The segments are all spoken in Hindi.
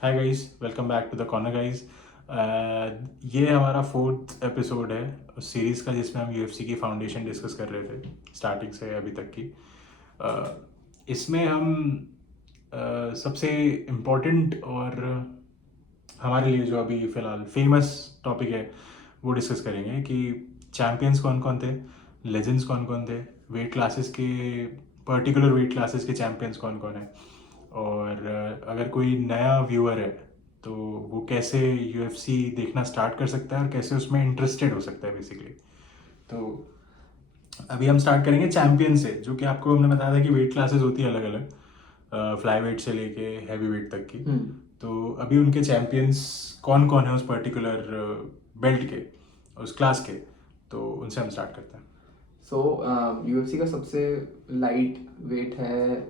Hi guys, welcome back to the corner guys. ये हमारा फोर्थ एपिसोड है उस सीरीज़ का जिसमें हम यूएफसी की फाउंडेशन डिस्कस कर रहे थे स्टार्टिंग से अभी तक की। uh, इसमें हम सबसे इम्पोर्टेंट और हमारे लिए जो अभी फ़िलहाल फेमस टॉपिक है वो डिस्कस करेंगे कि चैम्पियंस कौन कौन थे, लेजेंड्स कौन कौन थे, वेट क्लासेस के पर्टिकुलर वेट क्लासेस के चैम्पियंस कौन कौन है, और अगर कोई नया व्यूअर है तो वो कैसे यूएफसी देखना स्टार्ट कर सकता है और कैसे उसमें इंटरेस्टेड हो सकता है बेसिकली। तो अभी हम स्टार्ट करेंगे चैम्पियन से, जो कि आपको हमने बताया था कि वेट क्लासेस होती है अलग अलग, फ्लाई वेट से लेके हैवी वेट तक की। तो अभी उनके चैम्पियंस कौन कौन है उस पर्टिकुलर बेल्ट के, उस क्लास के, तो उनसे हम स्टार्ट करते हैं। सो यूएफसी का सबसे लाइट वेट है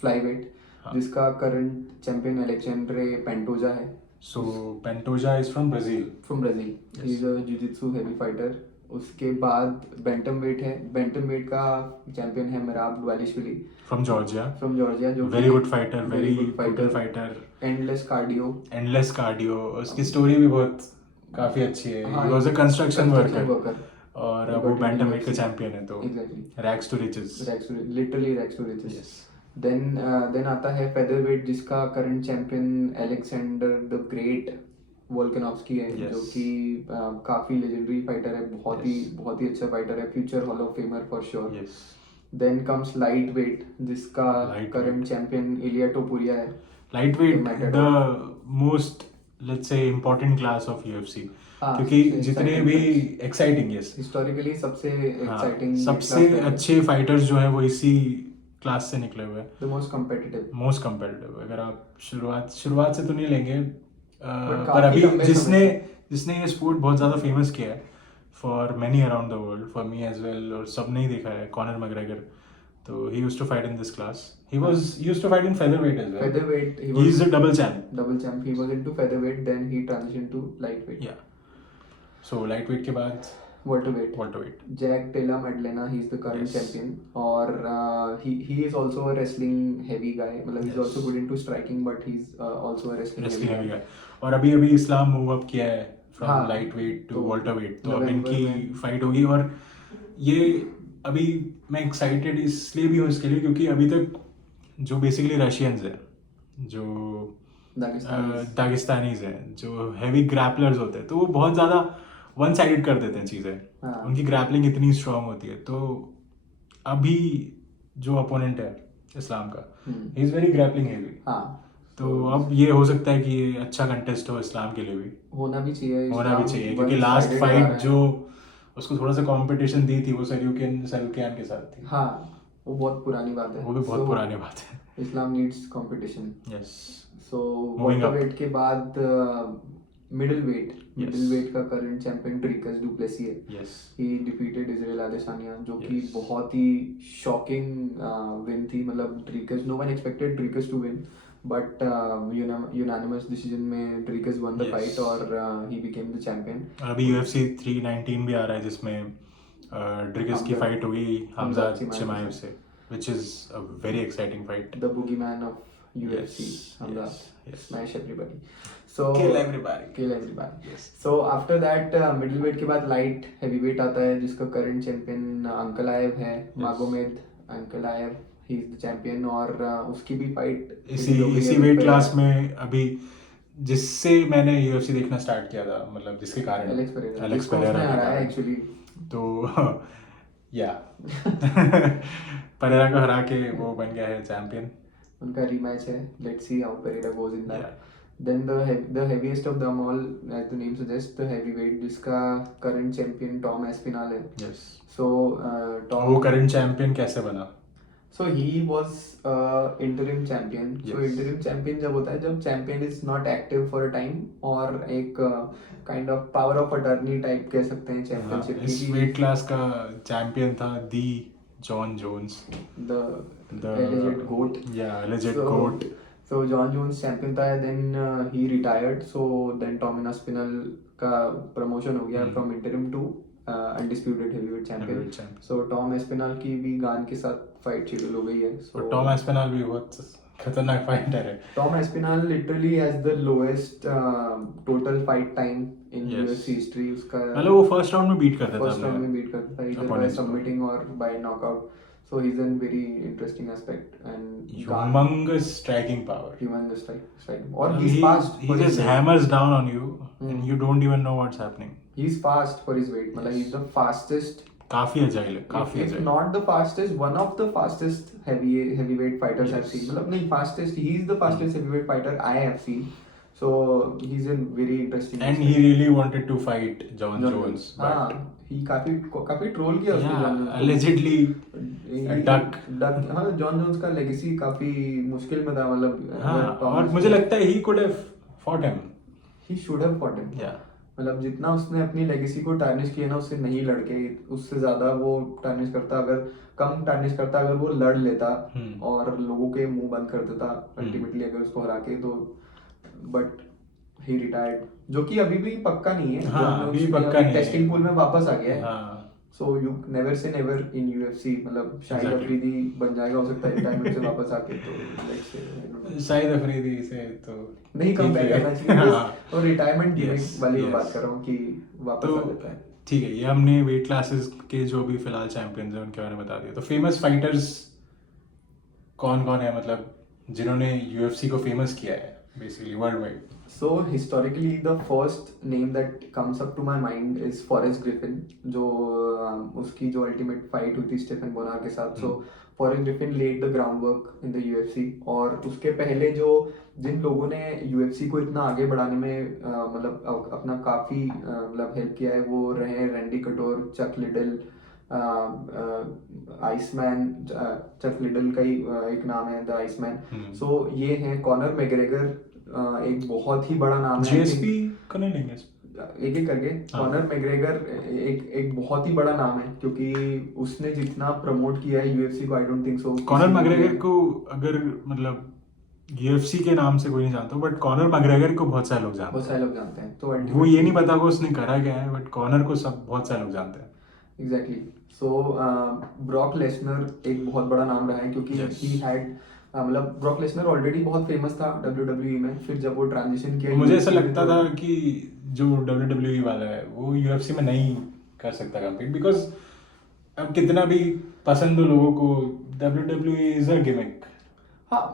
फ्लाई वेट, हाँ। जिसका करंट चैंपियन अलेक्जेंड्रे पेंटोजा है so Pantoja is from Brazil. From Brazil. He is a jujitsu heavy fighter. उसके बाद बेंटम वेट है। बेंटम वेट का चैंपियन है Merab Dvalishvili from Georgia. From Georgia, जो very good fighter, very good brutal fighter, endless cardio. Endless cardio. उसकी स्टोरी भी बहुत काफ़ी अच्छी है। He was a construction worker और वो बैंटम वेट का चैंपियन है, तो exactly rags to riches. Literally rags to riches. Yes. Then आता है फेदर वेट, जिसका current champion Alexander the great Volkanovski है। Yes. जो कि काफी लेजेंडरी फाइटर है, Yes. बहुत ही अच्छा फाइटर है, future hall of famer for sure. Yes. Then comes light weight, जिसका Lightweight. Current champion Ilia Topuria है। Light weight Matador. The most let's say important class of UFC, हाँ, क्योंकि सबसे जितने exciting भी fights. एक्साइटिंग, यस, हिस्टोरिकली सबसे हाँ, एक्साइटिंग सबसे अच्छे फाइटर्स जो है वो इसी क्लास से निकले हुए हैं। The most competitive. Most competitive. अगर आप शुरुआत से तो नहीं लेंगे, पर काफी अभी लंबे समय जिसने से। जिसने ये स्पोर्ट बहुत ज़्यादा फेमस किया है for many around the world, for me as well, और सब ने ही देखा है, कॉनर मैग्रेगर। तो he used to fight in this class. He was used to fight in featherweight as well. Featherweight, he is a double champ. double champ. He was into featherweight, then he transitioned to lightweight. या सो लाइट वेट के बाद Welterweight. welterweight. Jack Della Maddalena, he's the current Yes. champion. और he is also a wrestling heavy guy. मतलब he's Yes. also good into striking, but he's also a wrestling wrestling heavy heavy guy. गाय। और अभी अभी इस्लाम मूव अप किया है फ्रॉम हाँ, लाइट वेट टू तो वॉल्टर वेट, तो अब नवंबर इनकी में फाइट होगी। और ये अभी मैं एक्साइटेड इसलिए भी हूँ इसके लिए क्योंकि अभी तक जो बेसिकली रशियंस हैं, जो दागिस्तानीज हैं, जो हैवी ग्रैपलर्स होते हैं, तो वो बहुत ज़्यादा वन साइडेड कर देते हैं चीज़ें। हाँ। उनकी ग्रैपलिंग इतनी स्ट्रांग होती है। तो अभी जो अपोनेंट है इस्लाम का, he is very grappling heavy. हाँ, तो अब ये हो सकता है कि ये अच्छा कंटेस्ट हो इस्लाम के लिए भी। होना भी चाहिए। होना भी इस्लाम चाहिए क्योंकि one लास्ट sided फाइट आ रहा है। जो उसको थोड़ा सा कंपटीशन दी थी वो सरुकियान के साथ थी। हाँ, वो बहुत पुरानी बात है। वो भी बहुत पुरानी बात है। Islam needs competition. Yes. So Moving up. Weight के बाद मिडिल वेट Yes. का करंट चैंपियन ड्रिकस डुप्लेसी है। Yes. He defeated Israel Adesanya, जो कि Yes. बहुत ही शॉकिंग विन थी। मतलब Dricus, no one expected Dricus to win, but unanimous decision में Dricus won the Yes. Fight और ही बिकेम द चैंपियन। अभी UFC 319 भी आ रहा है जिसमें ड्रिगस की फाइट होगी हमजा चिमाएव से, which is a very exciting fight. The bogeyman of UFC, Yes, Hamza. yes, yes. Smash everybody. So Kill everybody. Kill everybody. Yes. So after that middle weight के बाद लाइट हैवीवेट आता है, जिसका करंट चैंपियन अंकलाएव है। Magomed Ankalaev, he is the champion. और उसकी भी फाइट इसी वेट क्लास में अभी जिससे मैंने UFC देखना स्टार्ट किया था, मतलब जिसके कारण एलेक्स पेरेरा आ रहा है एक्चुअली। तो या परेरा को हरा के वो बन गया है चैंपियन। उनका रीमैच है, let's see how Pereira goes in that. Yeah. Then the heaviest of them all, as the name suggest, the heavyweight, जिसका करंट चैंपियन टॉम एस्पिनाल है। Yes. सो वो करंट चैंपियन कैसे बना? So he was interim champion. So Yes. interim champion जब होता है, जब champion is not active for a time, और एक kind of power of attorney type कह सकते हैं championship की। इस वेट क्लास का चैंपियन था the Jon Jones, the alleged goat. alleged goat. So John Jones champion था, then he retired. So then Tom Aspinall का promotion हो गया from interim to undisputed heavyweight champion. So Tom Aspinall की भी गान के साथ फाइट शेड्यूल हो गई है। तो टॉम एस्पिनल भी बहुत खतरनाक फाइटर है। Tom Aspinall literally has the lowest total fight time in Yes. UFC history. उसका मतलब वो फर्स्ट राउंड में बीट करता था फर्स्ट राउंड में अपने बीट करता था either by opponents को। submitting or by knockout. So he's a very interesting aspect and Humongous striking power. humongous strike. Or मतलब he's fast he for his just weight. hammers down on you and you don't even know what's happening. He's fast for his weight. मतलब he's the fastest. काफी agile है, काफी If agile। not the fastest, one of the fastest heavyweight fighters I've Yes. seen. मतलब नहीं fastest. He's the fastest heavyweight fighter I have seen. So he's a very interesting. And he really wanted to fight John Jones, but हाँ, he काफी ट्रोल किया उसने yeah, जॉन जोन्स को। allegedly a duck। हाँ, जॉन जोन्स का लेगेसी काफी मुश्किल में था मतलब। हाँ, अगर और Thomas मुझे को- लगता है he could have fought him। he should have fought him। Yeah, मतलब जितना उसने अपनी लेगेसी को टार्निश किया ना, उससे नहीं लड़के, उससे ज्यादा वो टार्निश करता, अगर कम टार्निश करता, अगर वो लड़ लेता और लोगों के मुंह बंद कर देता अल्टीमेटली अगर उसको हरा के, तो बट ही रिटायर्ड, जो कि अभी भी पक्का नहीं है। हाँ, अभी पक्का नहीं है। टेस्टिंग पूल में वापस आ गया है। हाँ, so you never say never in UFC. मतलब शाहिद Exactly. अफरीदी बन जाएगा हो सकता है रिटायरमेंट से वापस आके, तो let's say, I don't know। Shahid Afridi से तो नहीं कंपेयर ठीक है। करना चाहिए हाँ, और रिटायरमेंट गिमिक Yes, वाली मैं yes. बात कर रहा हूँ कि वापस तो आ जाता है। ठीक है, ये हमने वेट क्लासेस के जो भी फिलहाल चैंपियंस हैं उनके बारे में बता दिया। तो फेमस फाइटर्स कौन कौन है, मतलब जिन्होंने यूएफसी को फेमस किया है basically world wide? So historically, the first name that comes up to my mind is Forrest Griffin, जो उसकी जो ultimate fight हुई थी स्टेफन बोनार के साथ। So Forrest Griffin laid the groundwork in the UFC। और उसके पहले जो जिन लोगों ने UFC को इतना आगे बढ़ाने में मतलब अपना काफी मतलब हेल्प किया है, वो रहे रैंडी कटोर, चक लिडल, आइसमैन। चक लिडल का ही एक नाम है द आइसमैन। सो ये हैं कॉनर मैग्रेगर, एक बहुत ही बड़ा नाम है। जीएसपी को नहीं लेंगे? एक एक करके। कॉनर मैग्रेगर एक बहुत ही बड़ा नाम है, क्योंकि उसने जितना प्रमोट किया है यूएफसी को, I don't think so. Conor McGregor को अगर मतलब यूएफसी के नाम से कोई नहीं जानता, बट कॉनर मैग्रेगर को बहुत सारे लोग जानते बहुत सारे लोग जानते हैं। तो हैं। वो ये नहीं पता कि उसने करा क्या है, बट कॉनर को सब बहुत सारे लोग जानते हैं। एग्जैक्टली। सो ब्रॉक लेसनर एक बहुत बड़ा नाम रहा है, क्योंकि Yes. ही हैड मतलब ब्रॉक लेसनर ऑलरेडी बहुत फेमस था WWE में। फिर जब वो ट्रांजिशन किया, मुझे ऐसा UFC में, लगता तो- था कि जो WWE वाला है वो यूएफसी में नहीं कर सकता कम्पीट, बिकॉज अब कितना भी पसंद हो लोगों को, WWE इज अ गिमिक हाँ,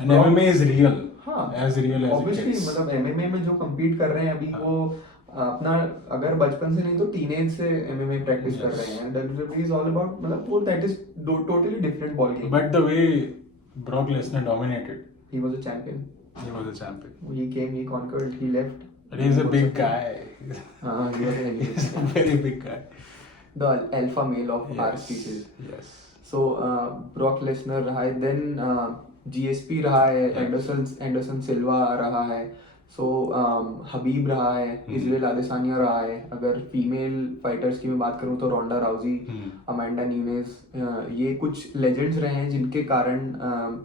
एंड MMA इज रियल, हाँ, as real as it obviously. Gets. मतलब एमएमए में जो compete कर रहे हैं अभी, वो अपना अगर बचपन से नहीं तो टीनेज से एमएमए प्रैक्टिस कर रहे हैं। WWE इज ऑल अबाउट, मतलब वो that is totally different ball game. But the way Brock Lesnar dominated, he was a champion. he was a champion. He came, he conquered, he left. But he's a big guy. हाँ, he was a He's a very big guy. the alpha male of our Yes, species। yes. So Brock Lesnar रहा है, देन जीएसपी रहा है, एंडरसन सिल्वा रहा है, सो हबीब रहा है, इजराइल अदेसानिया रहा है। अगर फीमेल फाइटर्स की मैं बात करूँ तो रोंडा राउजी, अमांडा न्यूनेस, ये कुछ लेजेंड्स रहे हैं जिनके कारण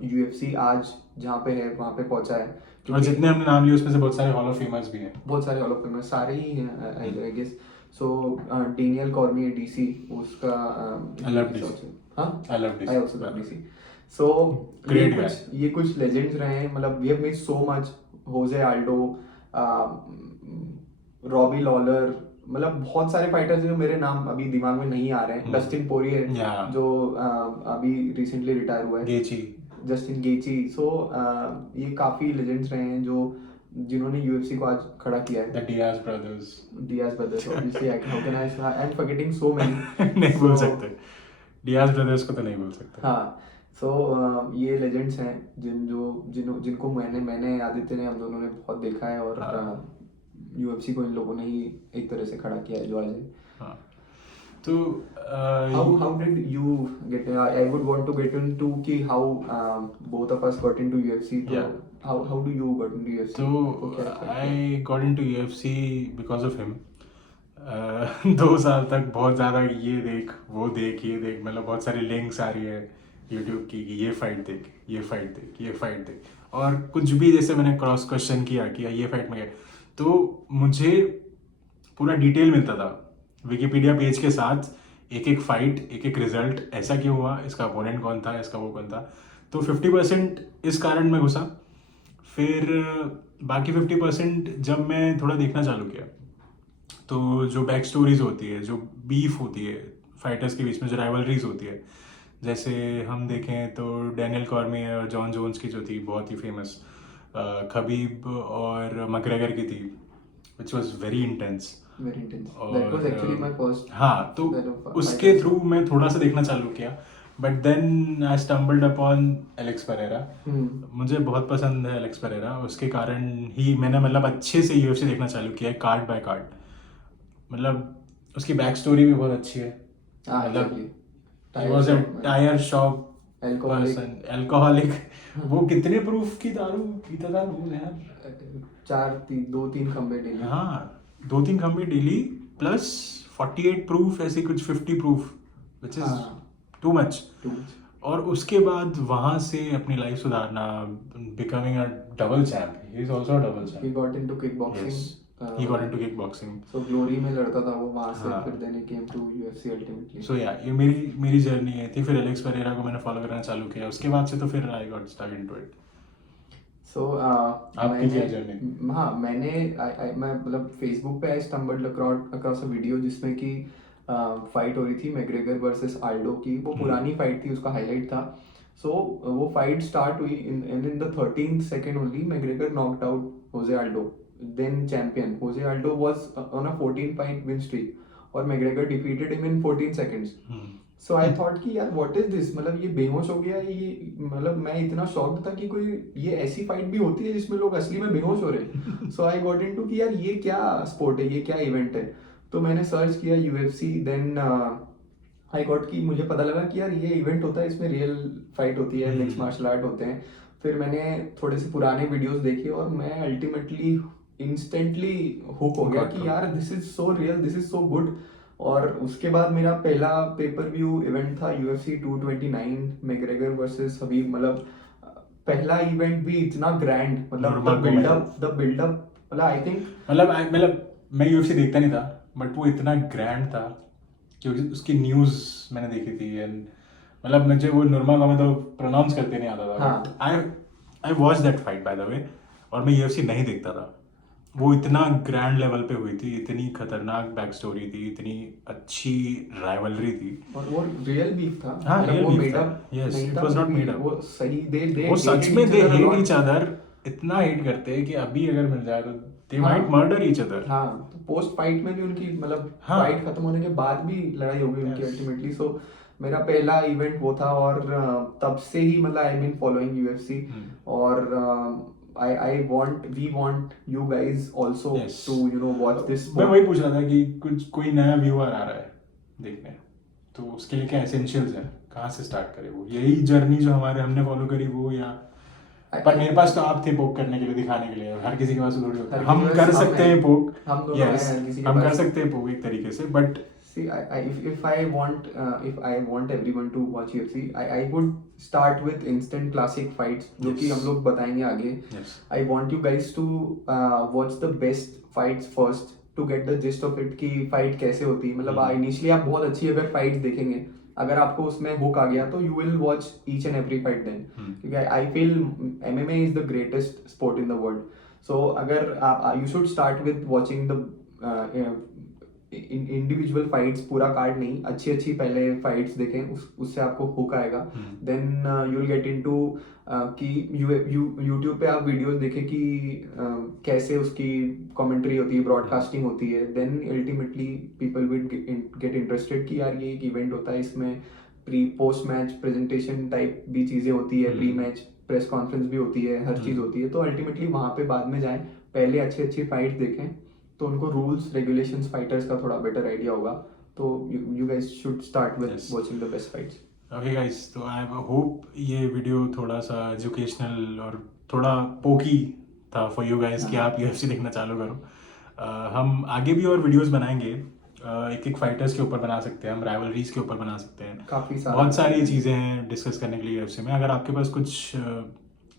यूएफसी आज जहाँ पे है वहाँ पे पहुँचा है। और जितने हमने नाम लिए उसमें से बहुत सारे हॉल ऑफ फेमर्स भी हैं। बहुत सारे हॉल ऑफ फेमर सारे ही हैं I guess. So Daniel Cormier DC, उसका I love DC. हाँ, I love DC. I also love DC. So Great guy. ये कुछ लेजेंड्स रहे हैं। मतलब we have missed so much। Jose Aldo, Robbie Lawler, मतलब बहुत सारे फाइटर्स हैं जो मेरे नाम अभी दिमाग में नहीं आ रहे हैं। Dustin Poirier, Yeah. जो अभी रिसेंटली रिटायर हुआ है। गेची, जस्टिन गेची। सो ये काफी लेजेंड्स रहे हैं जो जिन्होंने यूएफसी को आज खड़ा किया है। The Diaz brothers. Diaz brothers, obviously how can I am forgetting so many. नहीं बोल सकते, डियाज ब्रदर्स को तो नहीं बोल सकते। हाँ, सो ये लेजेंड्स हैं जिनको मैंने आदित्य ने, हम दोनों ने बहुत देखा है, और यूएफसी को इन लोगों ने ही एक तरह से खड़ा किया है जो आज है। हाँ, तो how did you get I would want to get into कि how both of us got into UFC। तो Yeah. how do you got into UFC? So Okay. I got into UFC because of him. 2 साल तक बहुत ज़्यादा ये देख वो देख ये देख, मतलब बहुत सारी लिंक्स आ रही है यूट्यूब की कि ये फाइट देख, ये फाइट देख, ये फाइट देख, और कुछ भी जैसे मैंने क्रॉस क्वेश्चन किया कि ये फाइट में गया, तो मुझे पूरा डिटेल मिलता था विकिपीडिया पेज के साथ, एक एक फाइट, एक एक रिजल्ट, ऐसा क्यों हुआ, इसका अपोनेंट कौन था, इसका वो कौन था। तो 50% इस कारण मैं घुसा। फिर बाकी 50% जब मैं थोड़ा देखना चालू किया, तो जो बैक स्टोरीज होती है, जो बीफ होती है फाइटर्स के बीच में, जो राइवलरीज होती है, जैसे हम देखें तो डैनियल कॉर्मियर और जॉन जोन्स की जो थी बहुत ही फेमस, खबीब और मकग्रेगर की थी, which was very intense. Very intense. That was और actually my first हाँ, तो set of उसके fighters. थ्रू मैं थोड़ा सा देखना चालू किया, but then I stumbled upon Alex Pereira. मुझे बहुत पसंद है एलेक्स परेरा, उसके कारण ही मैंने मतलब अच्छे से यूएफसी देखना चालू किया है, कार्ड बाय कार्ड। मतलब उसकी बैक स्टोरी भी बहुत अच्छी है। हाँ, मतलब exactly. He Tire was a shop में. Tyre shop Alcoholic. Person, alcoholic. वो कितने प्रूफ की दारू पीता था रोज यार? 2-3 खंबे डेली. हाँ, 2-3 खंबे डेली प्लस 48 प्रूफ, ऐसे कुछ 50 प्रूफ, विच इज हाँ. Too much. Too much. और उसके बाद वहाँ से अपनी लाइफ सुधारना, becoming a double champ, he is also a double He champ. got into kickboxing. Yes, he got into kick boxing. So Glory में लड़ता था वो वहाँ से, हाँ। फिर then he came to UFC ultimately. सो या ये मेरी जर्नी है थी। फिर एलेक्स परेरा को मैंने फॉलो करना चालू किया, उसके बाद से तो फिर I got stuck into it. So आपकी क्या journey? हाँ, मैं मतलब फेसबुक पे I stumbled across a video जिसमें कि फाइट हो रही थी मैग्रेगर वर्सेस आल्डो की। वो पुरानी फाइट थी, उसका हाईलाइट था। सो वो फाइट स्टार्ट हुई in the 13th second only McGregor knocked out Jose Aldo, then champion. Jose Aldo was on a 14 fight win streak और McGregor defeated him in 14 seconds. So I thought कि यार व्हाट इज दिस, मतलब ये बेहोश हो गया ये, मतलब मैं इतना शॉक्ड था कि कोई ये ऐसी फाइट भी होती है जिसमें लोग असली में बेहोश हो रहे हैं। सो आई गॉट इनटू कि यार ये क्या स्पोर्ट है, ये क्या इवेंट है। तो मैंने सर्च किया यूएफसी, देन आई गॉट कि मुझे पता लगा कि यार ये इवेंट होता है, इसमें रियल फाइट होती है, मिक्स मार्शल आर्ट होते हैं। फिर मैंने थोड़े से पुराने वीडियोस देखे और मैं अल्टीमेटली इंस्टेंटली हुक हो गया कि यार this is so real, this is so good. और उसके बाद मेरा पहला पेपर व्यू इवेंट था UFC 229 मैग्रेगर वर्सेस हबीब। मतलब पहला इवेंट भी इतना ग्रैंड, मतलब द बिल्डअप मतलब आई थिंक मतलब मैं यूएफसी देखता नहीं था, बट वो इतना ग्रैंड था क्योंकि उसकी न्यूज़ मैंने देखी थी। एंड मतलब मुझे वो नुरमा में तो प्रोनाउंस करते नहीं आता था। हाँ। I watch that fight by the way, और मैं यूएफसी नहीं देखता था। वो इतना ग्रैंड लेवल पे हुई थी, इतनी खतरनाक बैक स्टोरी थी, इतनी अच्छी राइवलरी थी, और वो रियल बीफ था। हाँ, मतलब रियल वो बीफ मेड था। अप यस, नहीं इट था, वाज नॉट वो मेड अप। वो सही दे वो सच में they hate each other. Other, इतना हेट करते हैं कि अभी अगर मिल जाए तो दे हाँ। Might murder each other. हाँ, तो पोस्ट फाइट में भी उनकी मतलब हाँ। फाइट खत्म होने के बाद भी लड़ाई हो गई उनकी Yes. अल्टीमेटली। सो मेरा पहला इवेंट वो था और तब से ही मतलब आई बीन फॉलोइंग यूएफसी। और we want you guys also Yes. To you know watch this. मैं वही पूछ रहा था कि कुछ कोई नया व्यूअर आ रहा है देखने, तो उसके लिए क्या एसेंशियल्स है, कहाँ से स्टार्ट करे? वो यही जर्नी जो हमने फॉलो करी वो, या पर मेरे पास तो आप थे पोक करने के लिए, दिखाने के लिए। हर किसी के पास थोड़ी होता है। हम कर सकते हैं पोक, हम दोनों यस, हैं किसी के हम कर पास। सकते हैं पोक एक तरीके से, but See, if I want everyone to watch UFC, I would start with instant classic fights, जो कि हम लोग बताएंगे आगे. Yes. I want you guys to watch the best fights first to get the gist of it कि fight कैसे होती है. मतलब initially आप बहुत अच्छी अगर fights देखेंगे, अगर आपको उसमें hook आ गया तो you will watch each and every fight then. क्योंकि I feel MMA is the greatest sport in the world. So अगर आप you should start with watching the individual fights, पूरा कार्ड नहीं, अच्छी अच्छी पहले फाइट्स देखें, उससे आपको हुक आएगा. Then you will get into कि यूट्यूब पे आप वीडियोस देखें कि कैसे उसकी कमेंट्री होती है, ब्रॉडकास्टिंग होती है. Then ultimately people will get interested कि यार ये एक इवेंट होता है, इसमें pre post match presentation type भी चीज़ें होती है, प्री मैच प्रेस कॉन्फ्रेंस भी होती है, हर चीज़ होती है. तो अल्टीमेटली वहाँ पे बाद में जाएं, पहले अच्छी अच्छी फाइट्स देखें तो उनको रूल्स रेगुलेशंस फाइटर्स का थोड़ा बेटर आइडिया होगा. तो you guys should start with watching the best fights. Okay guys, तो आई होप ये वीडियो थोड़ा सा एजुकेशनल और थोड़ा पोकी था फॉर यू गाइस कि आप यूएफसी देखना चालू करो. हम आगे भी और वीडियोस बनाएंगे, एक एक फाइटर्स के ऊपर बना सकते हैं, हम राइवलरीज के ऊपर बना सकते हैं. काफ़ी सारा बहुत सारी चीज़ें हैं डिस्कस करने के लिए यूएफसी में. अगर आपके पास कुछ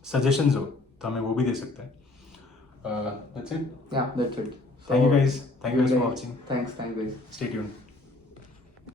सजेशंस हो तो हमें वो भी दे सकते हैं. That's it. Yeah, that's it. Thank you guys. Thank you guys for watching. Thanks guys. Stay tuned.